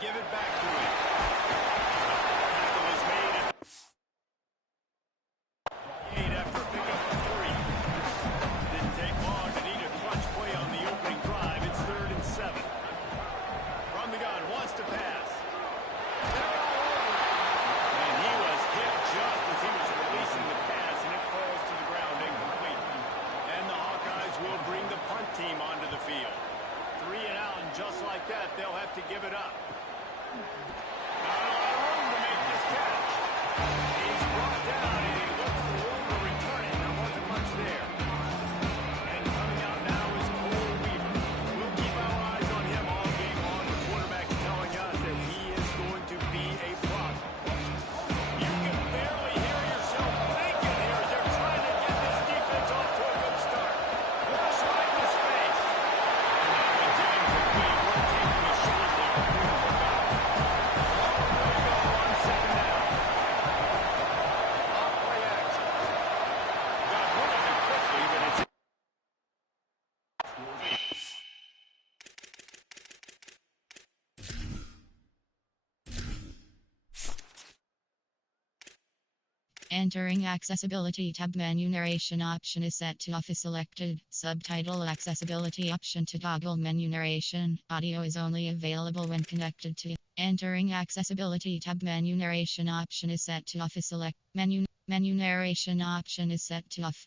give it back to him. Tackle is made after a pickup of 3. Didn't take long to need a clutch play on the opening drive. It's 3rd and 7. From the gun, wants to pass. They're all over it. And he was hit just as he was releasing the pass, and it falls to the ground incomplete. And the Hawkeyes will bring the punt team onto the field. 3 and out, and just like that, they'll have to give it up. Not a lot of room to make this catch. He's brought down, and he looks for room to return it. There wasn't much there. And coming out now is Cole Weaver. We'll keep our eyes on him all game long. The quarterback's telling us that he is going to be a problem. You can barely hear yourself thinking here as they're trying to get this defense off to a good start. Rush right in his face. And that one's incomplete. We're taking a shot there. Way to go on 2nd down. Off play action. Got rid of it quickly, but it's Entering accessibility tab, menu narration option is set to off is selected. Subtitle accessibility option to toggle menu narration. Audio is only available when connected to. Entering accessibility tab, menu narration option is set to off is select. Menu narration option is set to off.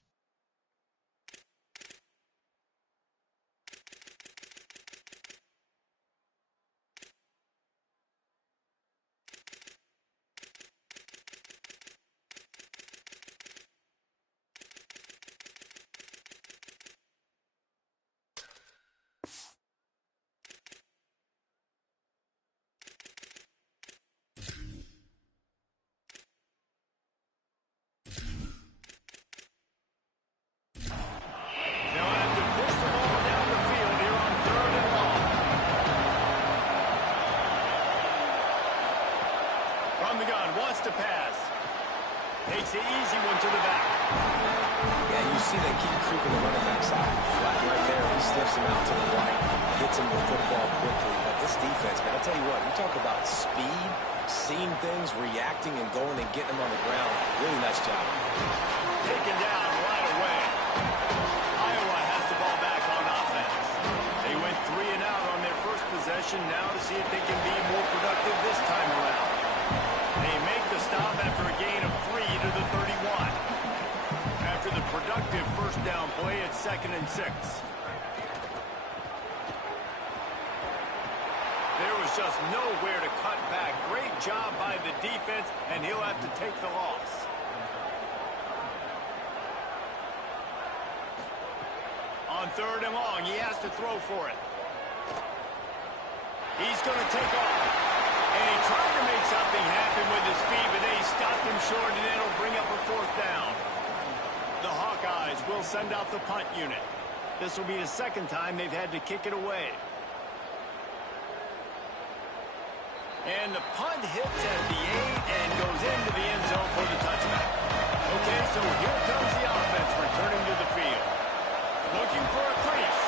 They'll have to push the ball down the field here on 3rd and long. From the gun, wants to pass. Takes the easy one to the back. Yeah, you see they keep creeping the running back side. Flat right there, he slips him out to the right, hits him with football quickly. But this defense, man, I'll tell you what, you talk about speed, seeing things, reacting, and going and getting them on the ground. Really nice job. Taken down right away. Iowa has the ball back on offense. They went 3 and out on their first possession. Now to see if they can be more productive this time around. They make the stop after a gain of 3 to the 31. After the productive first down play, it's 2nd and 6. There was just nowhere to cut back. Great job by the defense, and he'll have to take the loss. On 3rd and long, he has to throw for it. He's going to take off. And he tried to make something happen with his feet, but then he stopped him short, and it'll bring up a 4th down. The Hawkeyes will send out the punt unit. This will be the 2nd time they've had to kick it away. And the punt hits at the 8 and goes into the end zone for the touchback. Okay, so here comes the offense returning to the field. Looking for a crease.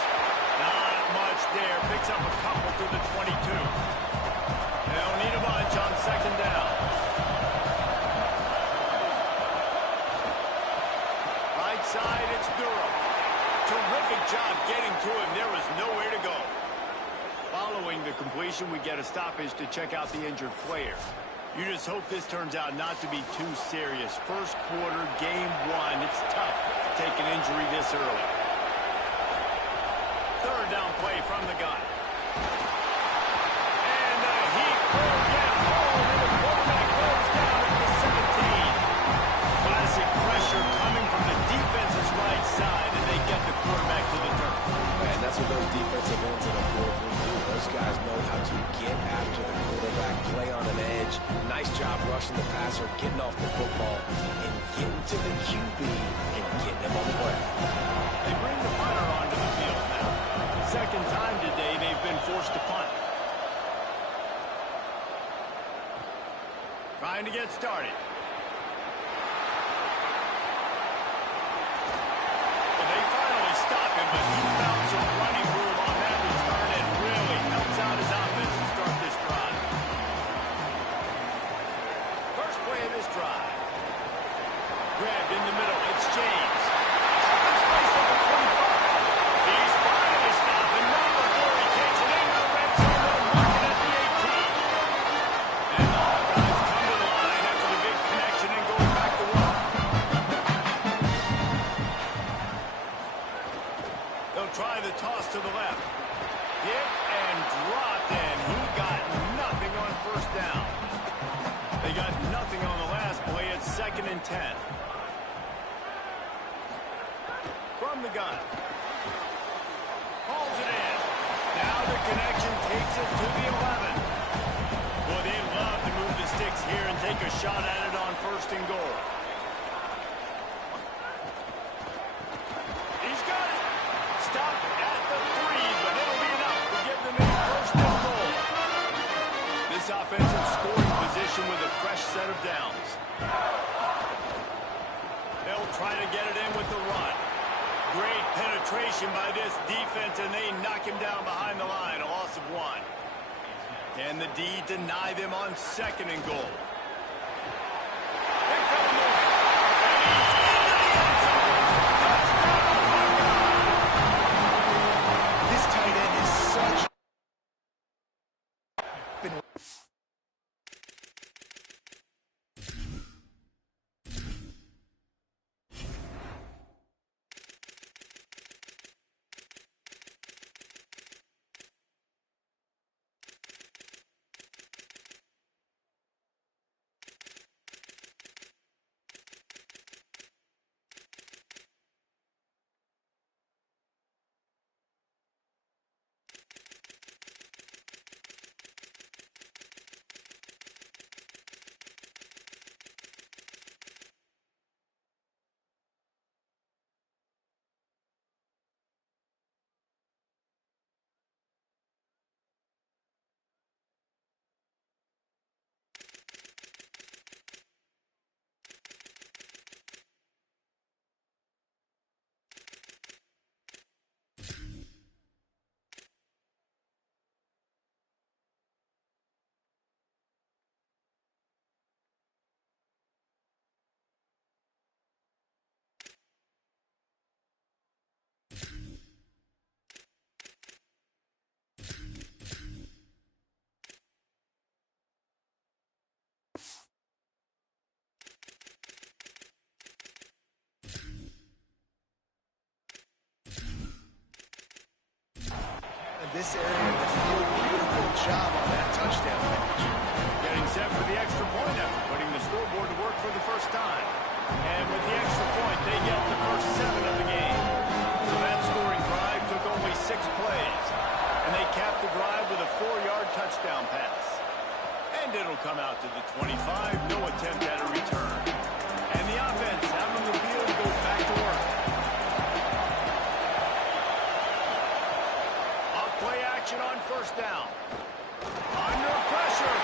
Not much there. Picks up a couple to the 22. They'll need a bunch on 2nd down. Right side, it's Durham. Terrific job getting to him. There was nowhere to go. Following the completion, we get a stoppage to check out the injured player. You just hope this turns out not to be too serious. First quarter, game 1. It's tough to take an injury this early. 3rd down play from the gun. And the heat will get home, and the quarterback goes down at the 17. Classic pressure coming from the defense's right side, and they get the quarterback to the turf. And that's what those defensive ends in a 4-3 do. Those guys know how to get after the quarterback, play on an edge. Nice job rushing the passer, getting off the football, and getting to the QB and getting him on the ground. They bring the punter onto the field now. 2nd time today they've been forced to punt. Trying to get started. Well, they finally stop him, but he found some running room on that return and really helps out his offense to start this drive. try the toss to the left. Hit and dropped, and he got nothing on first down. They got nothing on the last play. It's 2nd and 10. From the gun. Hauls it in. Now the connection takes it to the 11. Well, they love to move the sticks here and take a shot at it on 1st and goal. He's got it. Stop at the 3, but it'll be enough to give them a 1st and goal. This offensive scoring position with a fresh set of downs. They'll try to get it in with the run. Great penetration by this defense, and they knock him down behind the line. A loss of 1. Can the D deny them on 2nd and goal? This tight end is such... This area of the field, beautiful job on that touchdown catch. Getting set for the extra point after putting the scoreboard to work for the first time. And with the extra point, they get the first 7 of the game. So that scoring drive took only 6 plays. And they capped the drive with a 4-yard touchdown pass. And it'll come out to the 25, no attempt at a return. And the offense out on the field goes back to work. On 1st down. Under pressure.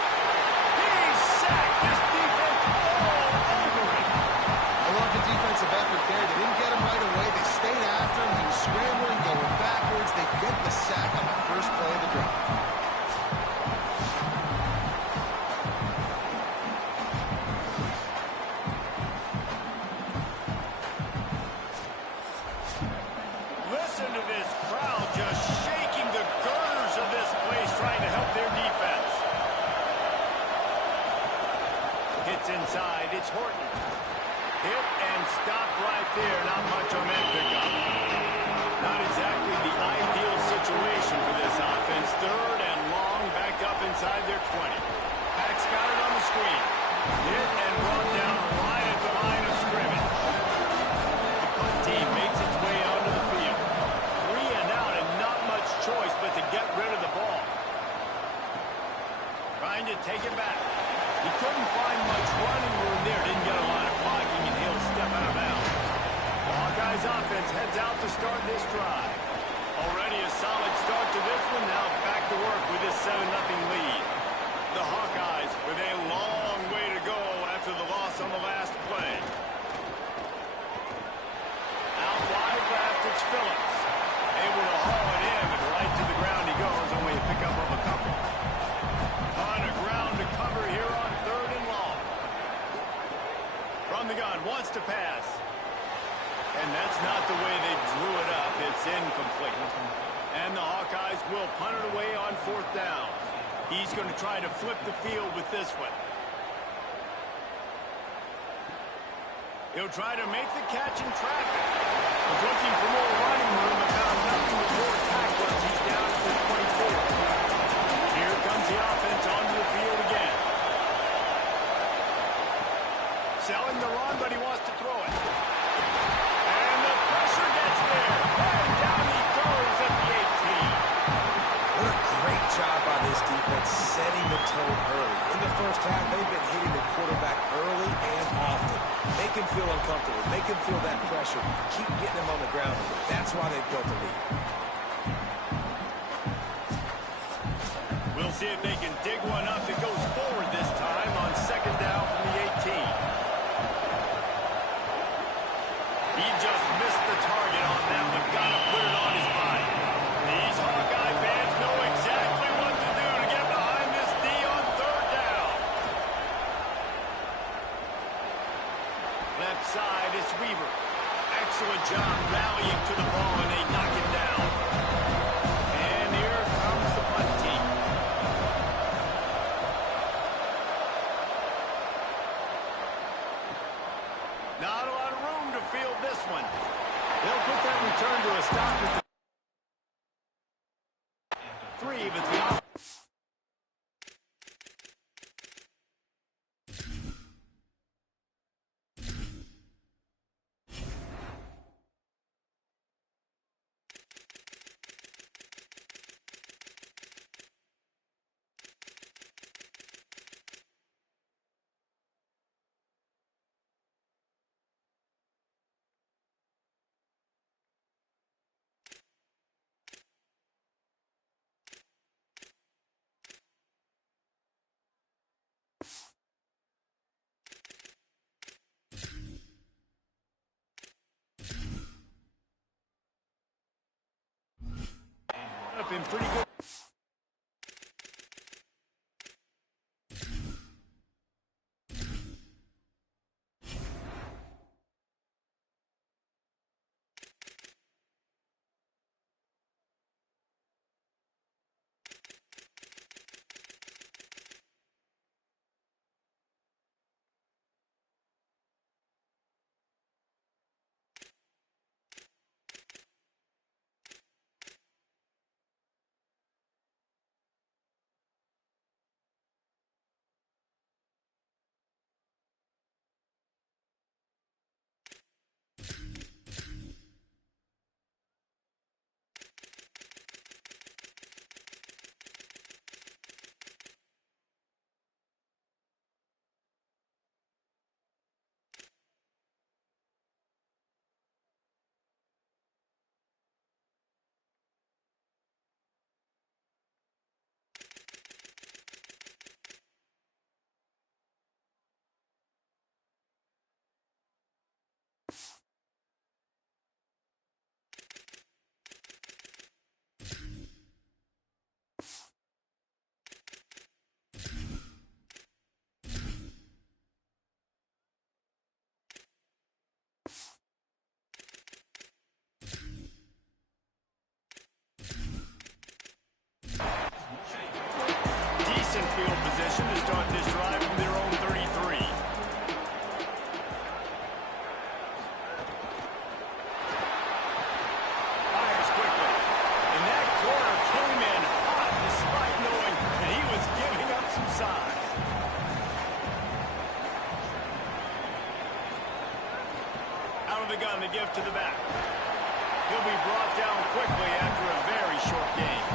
He's sacked. This defense all over him. I love the defensive effort there. They didn't get him right away. They stayed after him. He was scrambling, going backwards. They get the sack on the first play of the drive. Listen to this crowd just shaking the girders of this place, trying to help their defense. Hits inside. It's Horton. Hit and stop right there. Not much on that pickup. Not exactly the ideal situation for this offense. 3rd and long, back up inside their 20. Pack's got it on the screen. Hit and brought down right at the line of scrimmage. The punt team makes its way onto the field. 3 and out, and not much choice but to get rid of the ball. Trying to take it back. He couldn't find much running room there. Didn't get a lot of blocking, and he'll step out of bounds. The Hawkeyes offense heads out to start this drive. Already a solid start to this one. Now back to work with this 7-0 lead. The Hawkeyes with a long way to go after the loss on the last play. Out wide left, it's Phillips. Able to haul it in, and right to the ground he goes. Only a pickup of a couple. On the ground to cover here on 3rd and long. From the gun, wants to pass. And that's not the way they drew it up. It's incomplete. And the Hawkeyes will punt it away on 4th down. He's going to try to flip the field with this one. He'll try to make the catch in traffic. Was looking for more running room, but found nothing with more tacklers. He's down to the 24. Here comes the offense onto the field again. Selling the run, but he wants to throw it. And the pressure gets there. And down he goes at the 18. What a great job by this defense setting the tone early. In the first half, they've been hitting the quarterback early and often. Make him feel uncomfortable. Make him feel that pressure. Keep getting him on the ground. That's why they've built a lead. We'll see if they can dig one up that goes forward this time on second down from the 18. He just missed the target on that one. Got to put it on his body. These Hawkeye fans know exactly what to do to get behind this D on third down. Left side, it's Weaver. Excellent job rallying to the ball, and they knock it down. And here comes the punt team. Not a lot of room to field this one. They'll put that return to a stop with the 3, but the been pretty good. Decent field position to start this drive from their own 33. Fires quickly. And that corner came in hot despite knowing that he was giving up some size. Out of the gun to give to the back. He'll be brought down quickly after a very short game.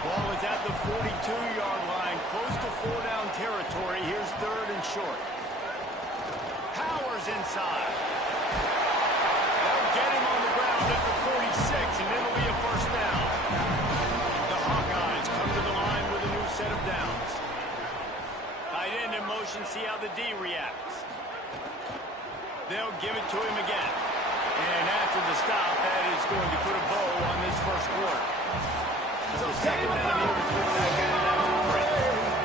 Ball is at the 42-yard line, close to 4-down territory. Here's third and short. Powers inside. They'll get him on the ground at the 46, and it'll be a first down. The Hawkeyes come to the line with a new set of downs. Tight end in motion, see how the D reacts. They'll give it to him again. And after the stop, that is going to put a bow on this first quarter. So second down here before that guy after the break.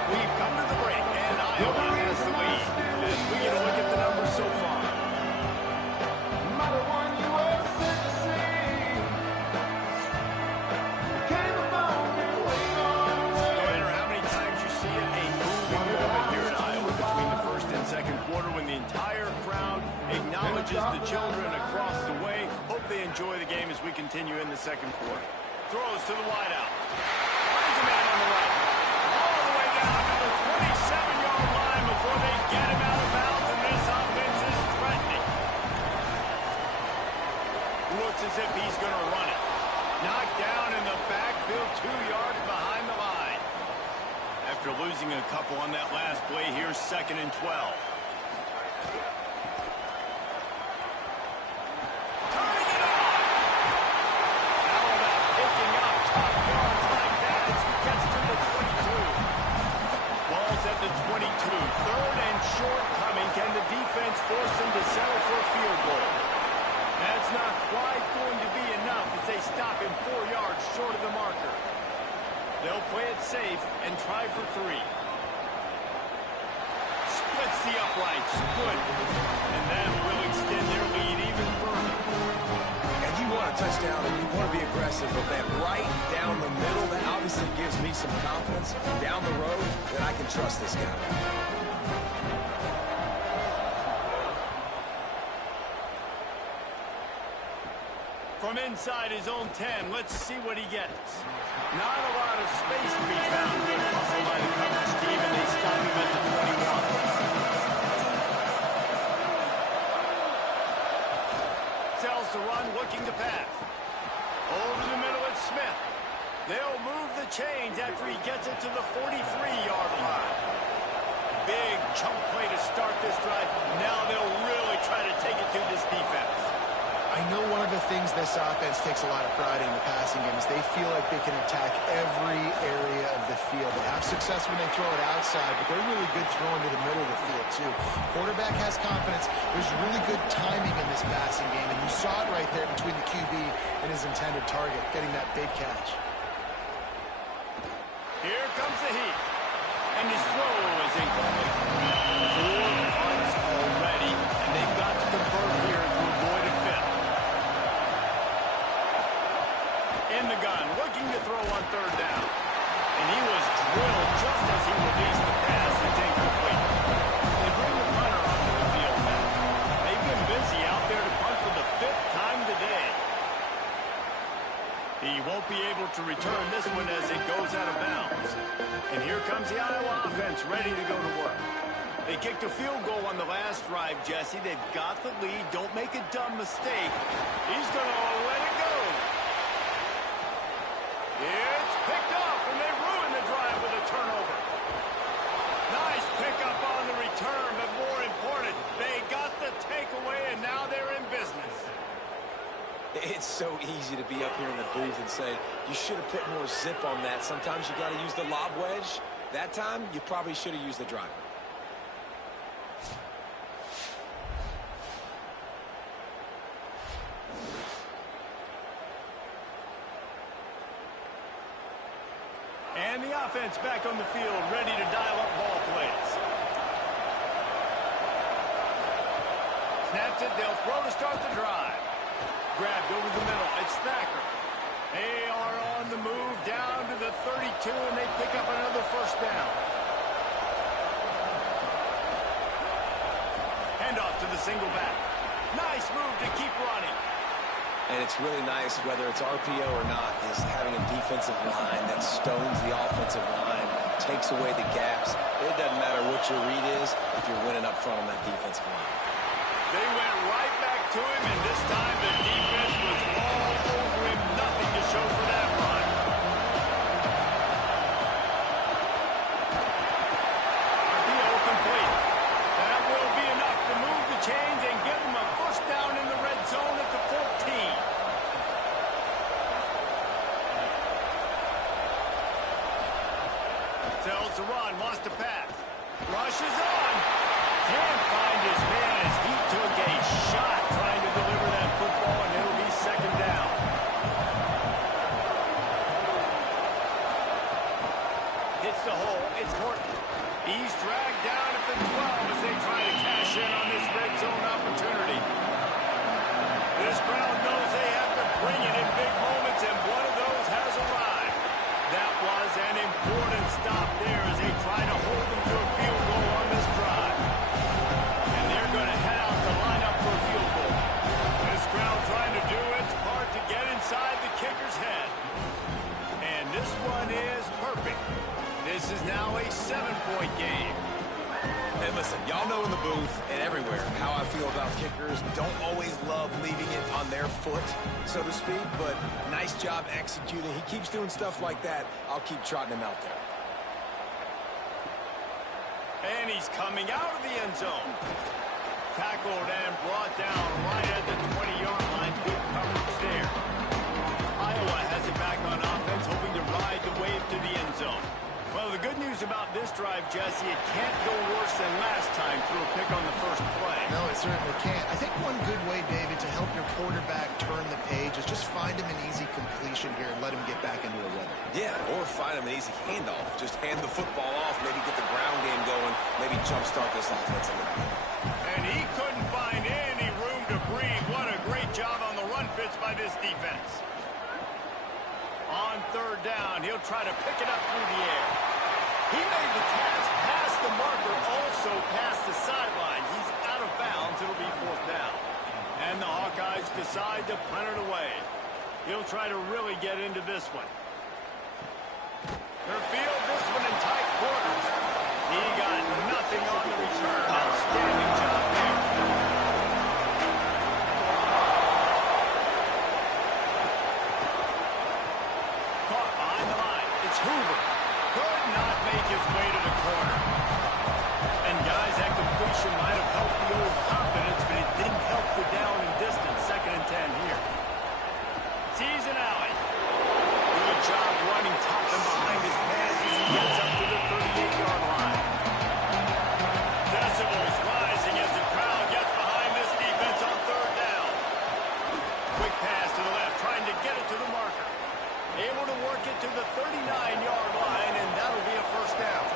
We've come to the break, and Iowa has the lead as we get a look at the numbers so far. No matter how many times you see it, a moving moment here in Iowa between the first and second quarter when the entire crowd acknowledges the children across the way. Hope they the second quarter. Throws to the wideout. Finds a man on the right. All the way down to the 27-yard line before they get him out of bounds, and this offense is threatening. Looks as if he's going to run it. Knocked down in the backfield, 2 yards behind the line. After losing a couple on that last play, here's 2nd and 12. Turning it on! How about picking up top yards like that as he gets to the 22? Ball's at the 22. 3rd and short coming. Can the defense force them to settle for a field goal? That's not quite going to be enough as they stop him 4 yards short of the marker. They'll play it safe and try for 3. Splits the uprights. Good. And that will extend their lead even further. And you want a touchdown and you want to be aggressive, but that right down the middle, that obviously gives me some confidence down the road that I can trust this guy. From inside his own 10, let's see what he gets. Not a lot of space to be found. Good hustle by the coverage team, and they stop him at the 21. Sells the run, looking to pass. Over the middle, it's Smith. They'll move the chains after he gets it to the 43-yard line. Big chunk play to start this drive. Now they'll really try to take it through this defense. I know one of the things this offense takes a lot of pride in the passing game is they feel like they can attack every area of the field. They have success when they throw it outside, but they're really good throwing to the middle of the field, too. Quarterback has confidence. There's really good timing in this passing game, and you saw it right there between the QB and his intended target, getting that big catch. Here comes the heat, and his throw is incomplete. 4 punts already, and they've got to convert here to avoid a fifth. In the gun, looking to throw on 3rd down. And he was drilled just as he released the pass. It's incomplete. They bring the punter onto the field now. They've been busy out there to punt for the 5th time today. He won't be able to return this one as it goes out of bounds. And here comes the Iowa offense ready to go to work. They kicked a field goal on the last drive, Jesse. They've got the lead. Don't make a dumb mistake. He's going to let it go. It's picked off, and they ruin the drive with a turnover. Nice pickup on the return, but more important, they got the takeaway, and now they're in business. It's so easy to be up here in the booth and say, you should have put more zip on that. Sometimes you got to use the lob wedge. That time, you probably should have used the driver. And the offense back on the field, ready to dial up ball plays. Snaps it, they'll throw to start the drive. Grabbed over the middle, it's Thacker. They are on the move down to the 32, and they pick up another 1st down. Handoff to the single back. Nice move to keep running. And it's really nice, whether it's RPO or not, is having a defensive line that stones the offensive line, takes away the gaps. It doesn't matter what your read is if you're winning up front on that defensive line. They went right back to him, and this time the defense was all over him. Nothing to show for that run. RPO complete. That will be enough to move the chains and give them a 1st down in the red zone at the 14. Sells the run, wants to pass. Rushes on. Can't find his man as he took a shot trying to deliver that football, and it'll be 2nd down. Hits the hole. It's Horton. He's dragged down at the 12 as they try to cash in on this red zone opportunity. This crowd knows they have to bring it in big moments, and one of those has arrived. That was an important stop there as they try to hold them to a field goal on this drive. And they're going to head out to line up for a field goal. This crowd trying to do its part to get inside the kick this one is perfect. This is now a 7-point game. Hey, listen, y'all know in the booth and everywhere how I feel about kickers. Don't always love leaving it on their foot, so to speak, but nice job executing. He keeps doing stuff like that. I'll keep trotting him out there. And he's coming out of the end zone. Tackled and brought down right at the 20-yard line. Good coverage there. Iowa has it back on offense, hoping to ride the wave to the end zone. Well, the good news about this drive, Jesse, it can't go worse than last time through a pick on the first play. No, it certainly can't. I think one good way, David, to help your quarterback turn the page is just find him an easy completion here and let him get back into a rhythm. Yeah, or find him an easy handoff. Just hand the football off, maybe get the ground game going, maybe jumpstart this offense a little bit. And he couldn't find any room to breathe. What a great job on the run fits by this defense. On third down, he'll try to pick it up through the air. He made the catch past the marker, also past the sideline. He's out of bounds. It'll be fourth down. And the Hawkeyes decide to punt it away. He'll try to really get into this one. They'll field this one in tight quarters. He got nothing on the return. Outstanding job there. Caught behind the line. It's Hoover. Could not make his way to the corner. And guys, that completion might have helped the old confidence, but it didn't help the down and distance. 2nd and 10 here. Sees an alley. Good job running top and behind his pads as he gets up to the 38-yard line. Decibels rising as the crowd gets behind this defense on third down. Quick pass to the left, trying to get it to the marker. Able to work it to the 39-yard line, and that'll be a first down.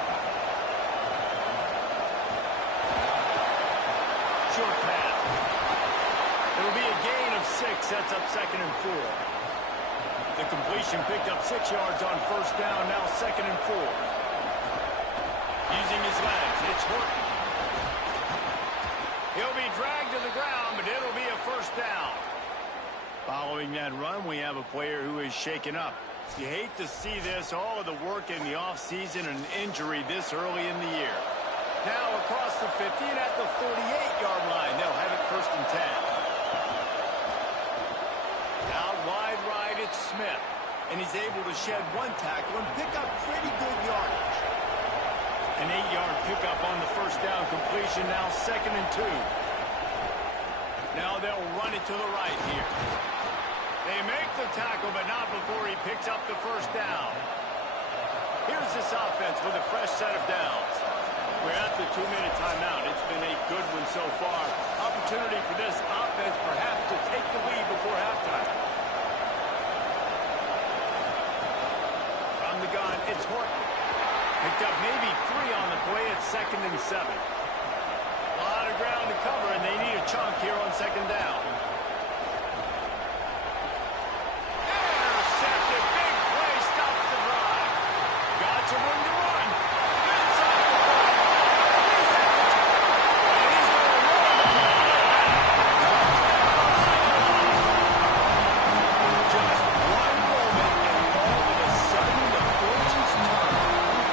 Short pass. It'll be a gain of 6, sets up 2nd and 4. The completion picked up 6 yards on first down, now 2nd and 4. Using his legs, it's Horton. He'll be dragged to the ground, but it'll be a first down. Following that run, we have a player who is shaken up. You hate to see this, all of the work in the offseason and injury this early in the year. Now across the 50 and at the 48-yard line, they'll have it 1st and 10. Out wide right, it's Smith. And he's able to shed one tackle and pick up pretty good yardage. An 8-yard pickup on the first down completion, now 2nd and 2. Now they'll run it to the right here. They make the tackle, but not before he picks up the first down. Here's this offense with a fresh set of downs. We're at the 2-minute timeout. It's been a good one so far. Opportunity for this offense perhaps to take the lead before halftime. From the gun, it's Horton. Picked up maybe 3 on the play at 2nd and 7. A lot of ground to cover, and they need a chunk here on 2nd down. Intercepted. Big play. Stops the drive. Got some room to run. Inside the 5. He's out. And he's going to run. Just one moment, and all of a sudden, the fortunes turn.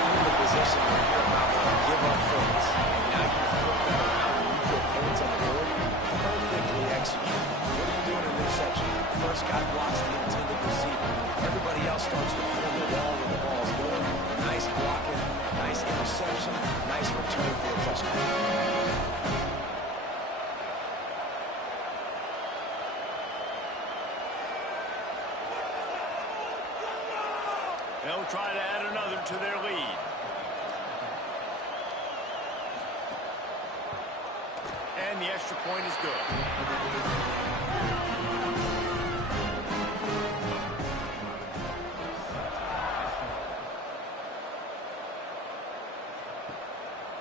In the position where you're about to give up points, and now you flip that around and you put points on the board, perfectly executed. What are you doing in interception? First guy blocks the intended receiver. Everybody else starts to form the wall when the ball's going. Nice blocking, nice interception, nice return for a touchdown. They'll try to add another to their lead. And the extra point is good.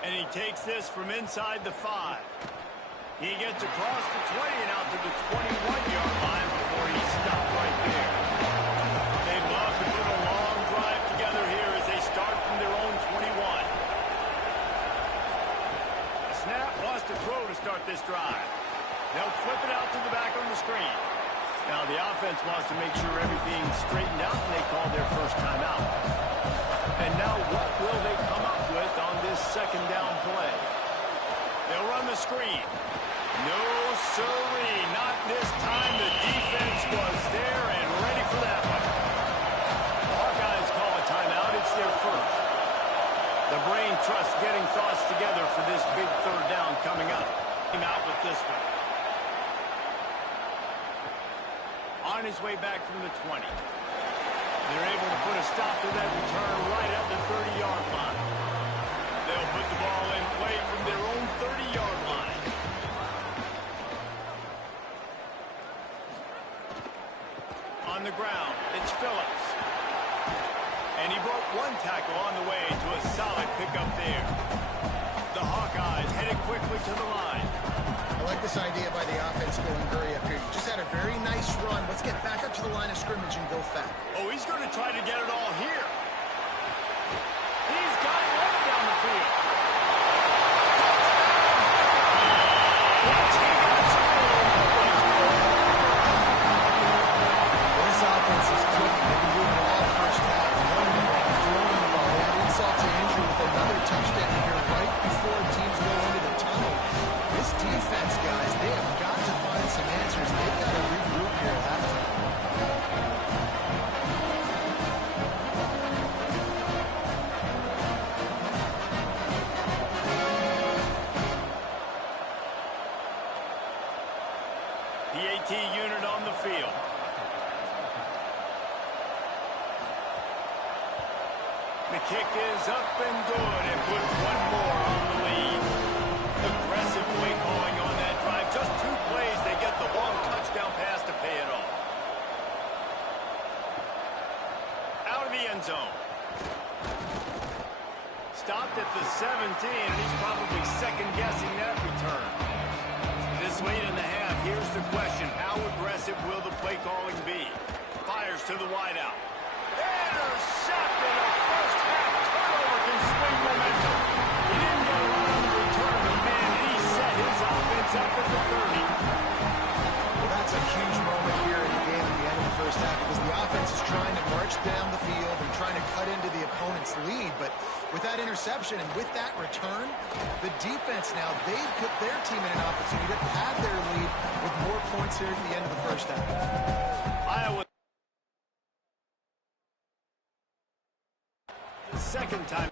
And he takes this from inside the 5. He gets across the 20 and out to the 21-yard line before he stopped right there. They'd love to put a long drive together here as they start from their own 21. The snap wants to throw to start this drive. They'll flip it out to the back on the screen. Now the offense wants to make sure everything's straightened out, and they call their first timeout. screen. No, sirree. Not this time. The defense was there and ready for that one. The Hawkeyes call a timeout. It's their first. The brain trust getting thoughts together for this big third down coming up. Came out with this one. On his way back from the 20. They're able to put a stop to that return right at the 30-yard line. They'll put the ball in play from their own 30-yard line. On the ground, it's Phillips. And he broke one tackle on the way to a solid pickup there. The Hawkeyes headed quickly to the line. I like this idea by the offense going very up here. You just had a very nice run. Let's get back up to the line of scrimmage and go fat. Oh, he's going to try to get it all here. He's got it right down the field. This offense is clicking. They've been doing it all first half. Running the ball, throwing the ball. They had insult to injury with another touchdown here right before teams go into the tunnel. This defense, guys, they have got to find some answers. They've got to regroup here at halftime. PAT unit on the field. The kick is up and good and puts one more on the lead. Aggressive play calling on that drive. Just 2 plays, they get the long touchdown pass to pay it off. Out of the end zone. Stopped at the 17, and he's probably second-guessing that return. This late in the half, here's the question. How aggressive will the play calling be? Fires to the wideout. Intercepted. A first-half turnover can swing momentum. He didn't get around on the return, but man, he set his offense up at the 30. Well, that's a huge moment here in the game at the end of the first half because the offense is trying to march down the field and trying to cut into the opponent's lead. But with that interception and with that return, the defense now, they've put their team in an opportunity to pad their lead with more points here at the end of the first half. Iowa. Second time.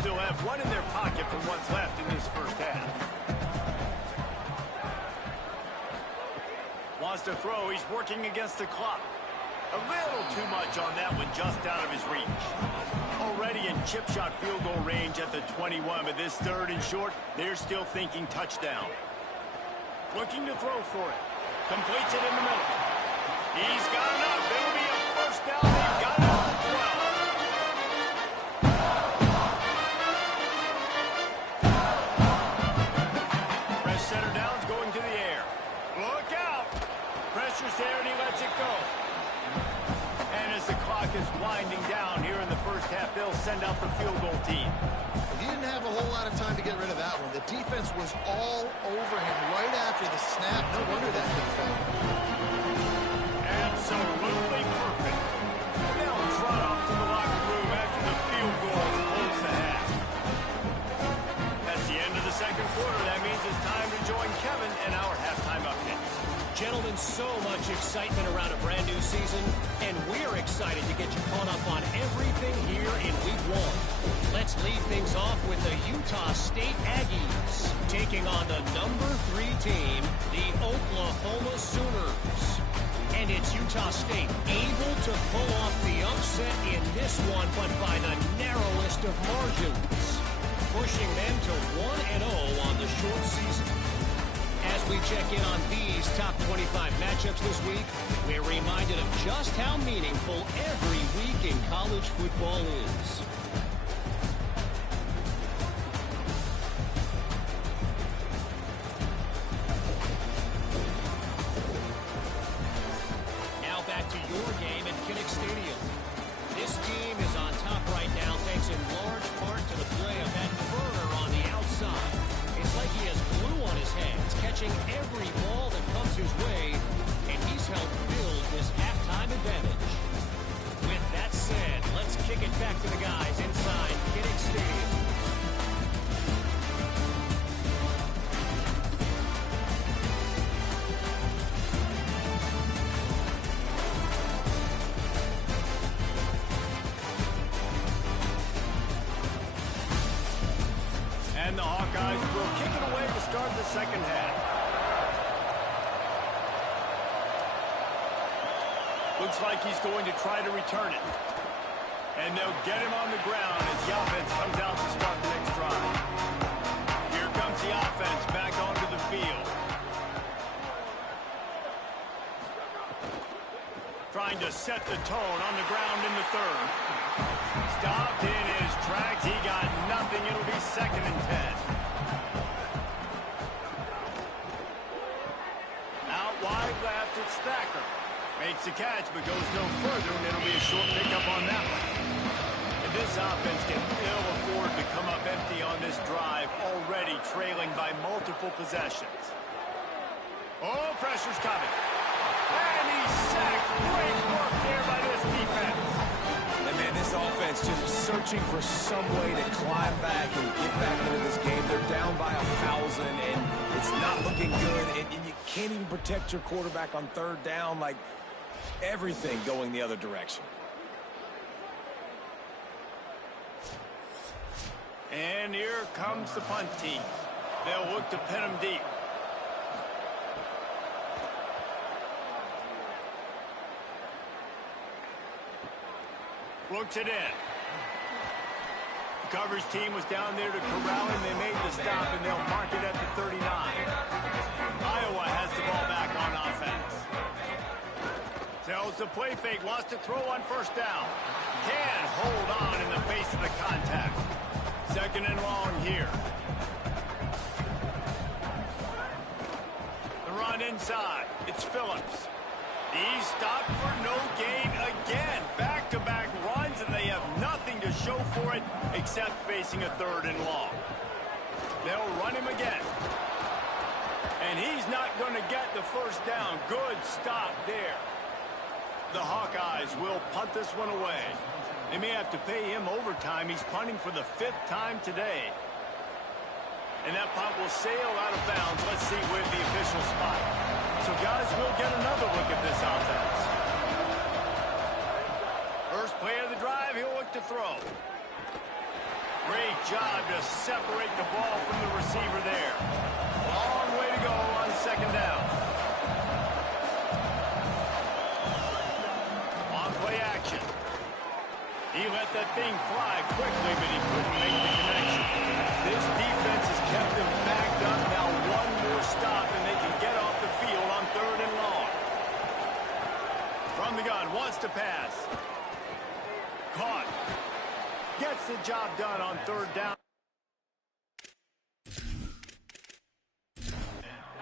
Still have one in their pocket from what's left in this first half. Wants to throw. He's working against the clock. A little too much on that one, just out of his reach. Already in chip shot field goal range at the 21, but this third and short, they're still thinking touchdown. Looking to throw for it. Completes it in the middle. He's got enough. It'll be a first down. They've got it at the 12. Center down's going to the air. Look out! Pressure's there and he lets it go. And as the clock is winding down here in the first half, they'll send out the field goal team. He didn't have a whole lot of time to get rid of that one. The defense was all over him right after the snap. No wonder that thing fell. Absolutely perfect. They'll trot off to the locker room after the field goal to close the half. That's the end of the second quarter. That means it's time to join Kevin in our halftime update. Gentlemen, so much excitement around a brand new season, and we're excited to get you caught up on everything here in Week 1. Let's lead things off with the Utah State Aggies taking on the number 3 team, the Oklahoma Sooners. And it's Utah State able to pull off the upset in this one, but by the narrowest of margins, pushing them to 1-0 on the short season. As we check in on these top 25 matchups this week, we're reminded of just how meaningful every week in college football is. Now back to your game at Kinnick Stadium. This team is on top right now thanks in large part to the play of that burner on the outside. It's like he has glue on his hands, catching every ball that comes his way, and he's helped build this halftime advantage. With that said, let's kick it back to the guys inside Kinnick Stadium. And the Hawkeyes will kick it away to start the second half. Looks like he's going to try to return it. And they'll get him on the ground as the offense comes out to start the next drive. Here comes the offense back onto the field. Trying to set the tone on the ground in the third. Stopped in his tracks. He got nothing. It'll be 2nd and 10. Out wide left, it's Thacker. Makes the catch, but goes no further, and it'll be a short pickup on that one. And this offense can ill afford to come up empty on this drive, already trailing by multiple possessions. Oh, pressure's coming. And he's sacked. Great work there by this defense. And man, this offense just searching for some way to climb back and get back into this game. They're down by 1,000, and it's not looking good. And you can't even protect your quarterback on third down. Like, everything going the other direction. And here comes the punt team. They'll look to pin him deep. Looks it in. The coverage team was down there to corral him. They made the stop, and they'll mark it at the 39. Iowa has the ball back on offense. Tells the play fake, wants to throw on first down. Can hold on in the face of the contact. 2nd and long here. The run inside. It's Phillips. He's stopped for no gain again. Back-to-back runs, and they have nothing to show for it except facing a 3rd and long. They'll run him again. And he's not going to get the first down. Good stop there. The Hawkeyes will punt this one away. They may have to pay him overtime. He's punting for the 5th time today. And that punt will sail out of bounds. Let's see where the official spot. So, guys, we'll get another look at this offense. First play of the drive, he'll look to throw. Great job to separate the ball from the receiver there. Long way to go on 2nd down. On play action. He let that thing fly quickly, but he couldn't make the connection. This defense has kept him backed up. Now one more stop, and they can get off the field on 3rd and long. From the gun, wants to pass. Caught. Gets the job done on 3rd down.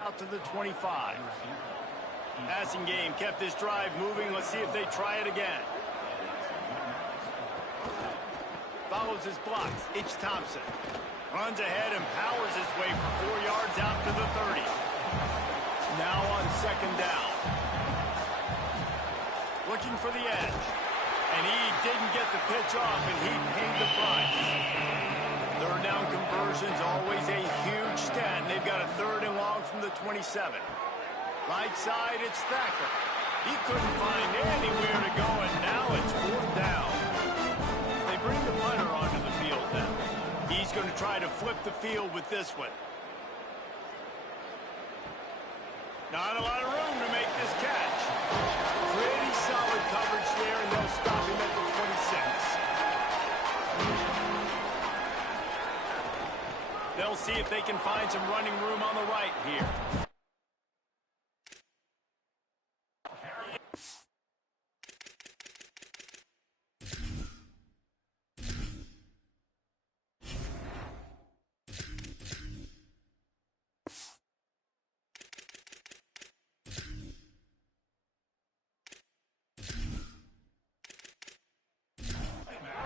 Out to the 25. Passing game kept this drive moving. Let's see if they try it again. Follows his blocks. It's Thompson. Runs ahead and powers his way for 4 yards out to the 30. Now on 2nd down. Looking for the edge. And he didn't get the pitch off, and he paid the price. 3rd down conversion's always a huge stat, and they've got a 3rd and long from the 27. Right side, it's Thacker. He couldn't find anywhere to go, and now it's 4th down. They bring the punter onto the field now. He's going to try to flip the field with this one. Not a lot of room to make this catch. Pretty solid coverage there, They'll see if they can find some running room on the right here.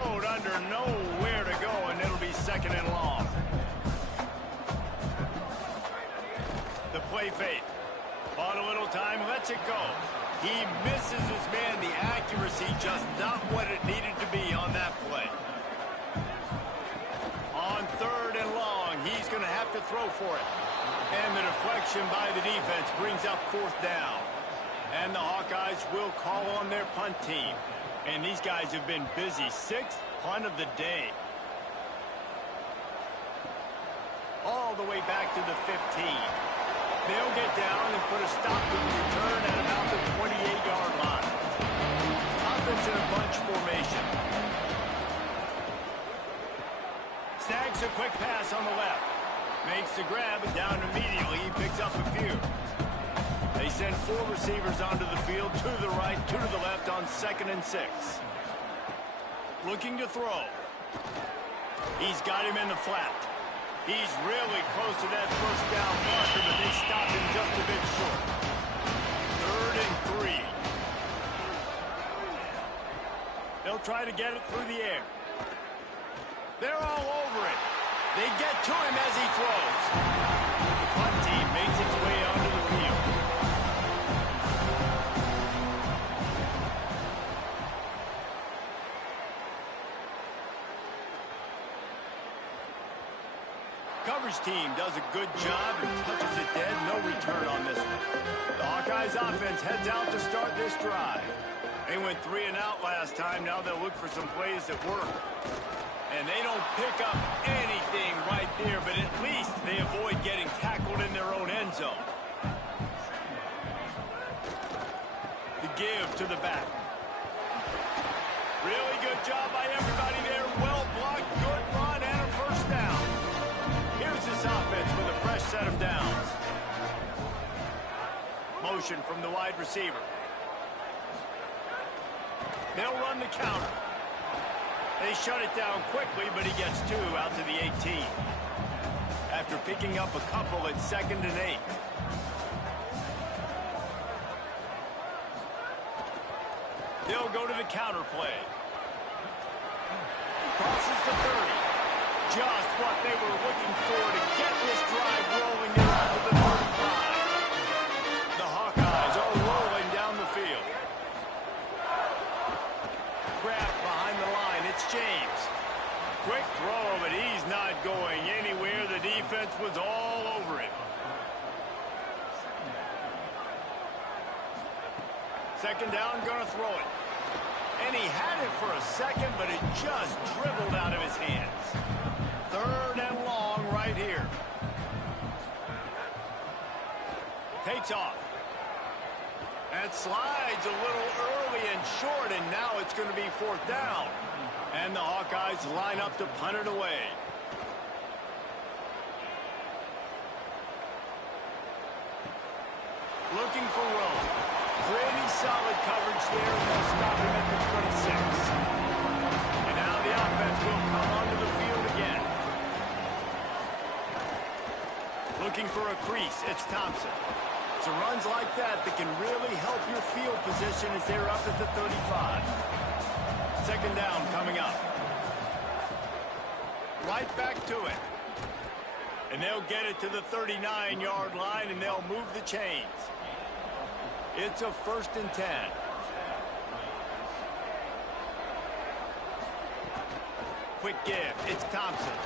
Road under, nowhere to go, and it'll be second and long. The play fake. Bought a little time, lets it go. He misses his man. The accuracy just not what it needed to be on that play. On third and long, he's going to have to throw for it. And the deflection by the defense brings up fourth down. And the Hawkeyes will call on their punt team. And these guys have been busy. Sixth punt of the day. All the way back to the 15. They'll get down and put a stop to the return at about the 28-yard line. Offense in a bunch formation. Snags a quick pass on the left. Makes the grab and down immediately. He picks up a few. They send four receivers onto the field, two to the right, two to the left on 2nd and 6. Looking to throw. He's got him in the flat. He's really close to that first down marker, but they stop him just a bit short. 3rd and 3. They'll try to get it through the air. They're all over it. They get to him as he throws. The punt team makes its way onto the field. Coverage team does a good job and touches it dead. No return on this one. The Hawkeyes offense heads out to start this drive. They went 3 and out last time. Now they'll look for some plays that work. And they don't pick up anything right there, but at least they avoid getting tackled in their own end zone. The give to the back. Really good job by everybody there. Well blocked, good run, and a first down. Here's this offense with a fresh set of downs. Motion from the wide receiver. They'll run the counter. They shut it down quickly, but he gets 2 out to the 18. After picking up a couple at 2nd and 8. They'll go to the counter play. Crosses the 30. Just what they were looking for to get this drive rolling down to the 35. The Hawkeyes are rolling down the field. Grabbed behind the line. It's James. Quick throw, but he's not going anywhere. The defense was all over him. 2nd down, gonna throw it. And he had it for a second, but it just dribbled out of his hands. 3rd and long right here. Takes off. That slides a little early and short, and now it's going to be 4th down. And the Hawkeyes line up to punt it away. Looking for Rowe. Pretty solid coverage there, and they'll stop him at the 26. And now the offense will come onto the field again. Looking for a crease. It's Thompson. So runs like that can really help your field position as they're up at the 35. 2nd down coming up. Right back to it. And they'll get it to the 39-yard line, and they'll move the chains. It's a 1st and 10. Quick give. It's Thompson.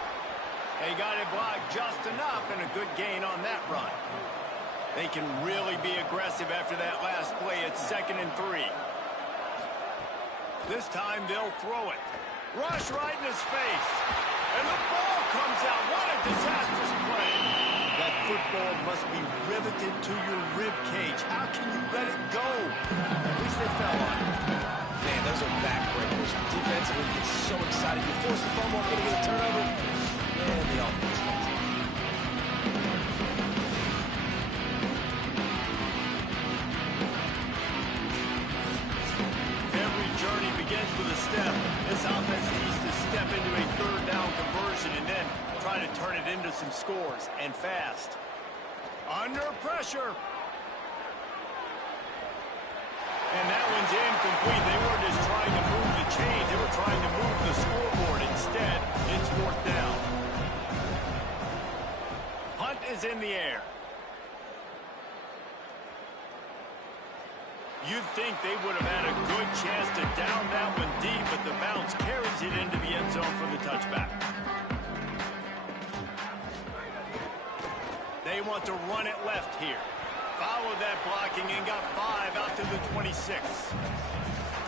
They got it blocked just enough, and a good gain on that run. They can really be aggressive after that last play. It's 2nd and 3. This time they'll throw it. Rush right in his face. And the ball comes out. What a disastrous play. That football must be riveted to your rib cage. How can you let it go? At least they fell on it. Man, those are backbreakers. Defensively, you get so excited. You force the fumble, going to get a turnover. And the offense falls. This offense needs to step into a third down conversion and then try to turn it into some scores, and fast. Under pressure. And that one's incomplete. They weren't just trying to move the chains. They were trying to move the scoreboard. Instead, it's fourth down. Punt is in the air. You'd think they would have had a good chance to down that one deep, but the bounce carries it into the end zone for the touchback. They want to run it left here. Followed that blocking and got 5 out to the 26.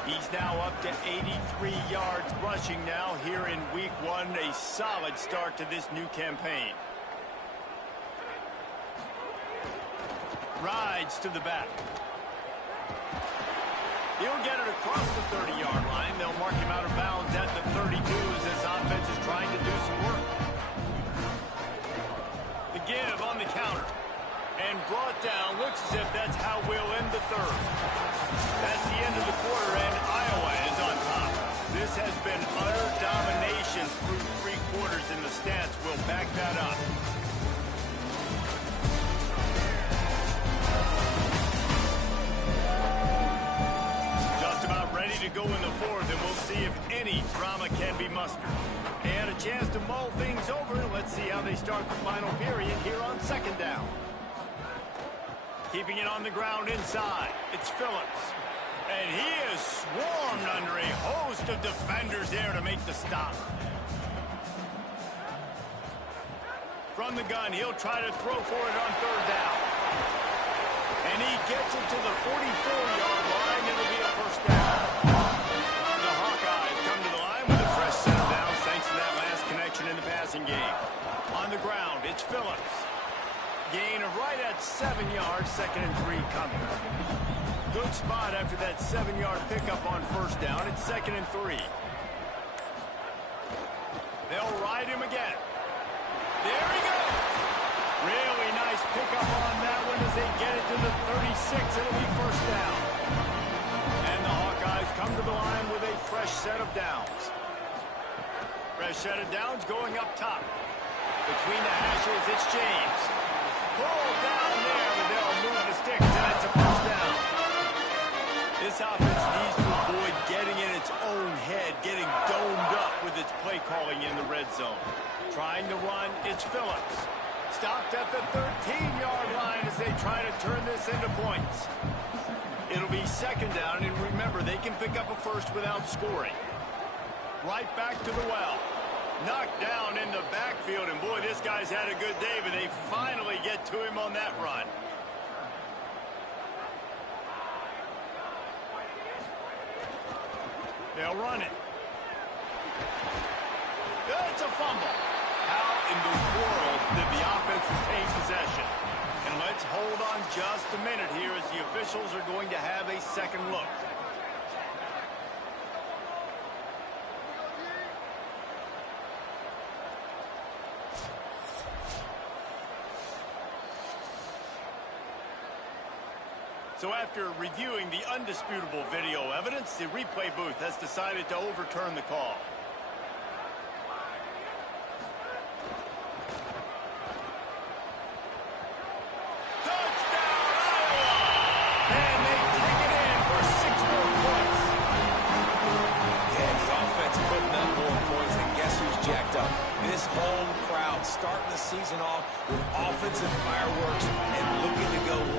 He's now up to 83 yards rushing now here in week 1. A solid start to this new campaign. Rides to the back. He'll get it across the 30-yard line. They'll mark him out of bounds at the 32 as this offense is trying to do some work. The give on the counter. And brought down. Looks as if that's how we'll end the third. That's the end of the quarter, and Iowa is on top. This has been utter domination through 3 quarters, and the stats will back that up. Just about ready to go in the fourth, and we'll see if any drama can be mustered. And a chance to mull things over. Let's see how they start the final period here on second down. Keeping it on the ground inside. It's Phillips. And he is swarmed under a host of defenders there to make the stop. From the gun, he'll try to throw for it on third down. And he gets it to the 44-yard line. It'll be a first down. The Hawkeyes come to the line with a fresh set of downs thanks to that last connection in the passing game. On the ground, it's Phillips. Gain of right at 7 yards, 2nd and 3 coming. Good spot after that 7-yard pickup on first down. It's 2nd and 3. They'll ride him again. There he goes. Really nice pickup on that one as they get it to the 36. It'll be first down. And the Hawkeyes come to the line with a fresh set of downs. Fresh set of downs going up top. Between the hashes, it's James. Pulled down there, but they'll move the sticks, and it's a first down. This offense needs to avoid getting in its own head, getting domed up with its play calling in the red zone. Trying to run, it's Phillips. Stopped at the 13-yard line as they try to turn this into points. It'll be second down, and remember, they can pick up a first without scoring. Right back to the well. Knocked down in the backfield, and boy, this guy's had a good day, but they finally get to him on that run. They'll run it. It's a fumble. How in the world did the offense retain possession? And let's hold on just a minute here as the officials are going to have a second look. So after reviewing the undisputable video evidence, the replay booth has decided to overturn the call. Touchdown, Iowa! And they take it in for 6 more points. Yeah, the offense putting up more points, and guess who's jacked up? This home crowd starting the season off with offensive fireworks and looking to go